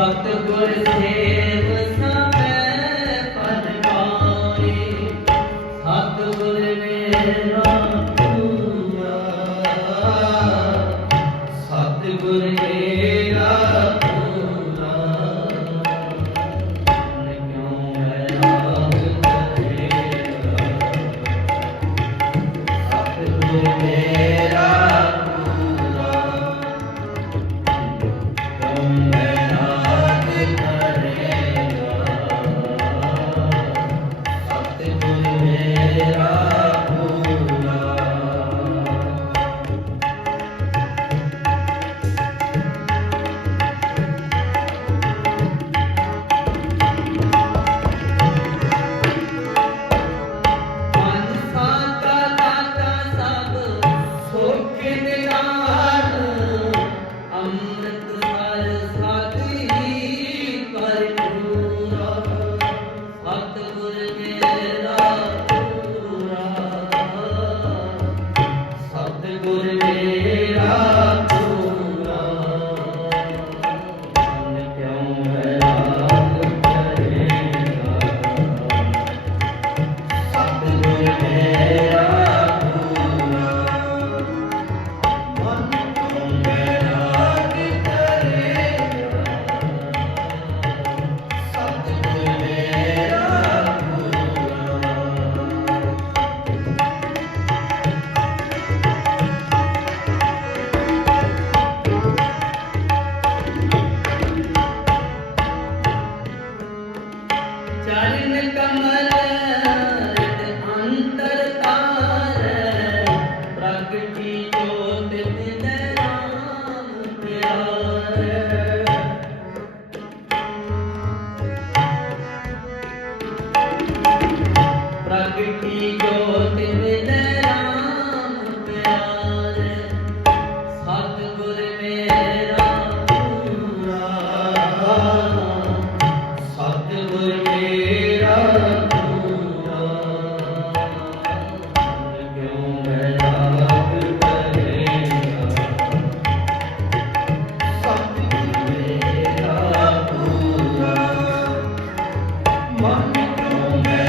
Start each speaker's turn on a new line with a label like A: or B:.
A: ਸਤਿਗੁਰ ਸੇਵ ਸਭੈ É. Vamos tu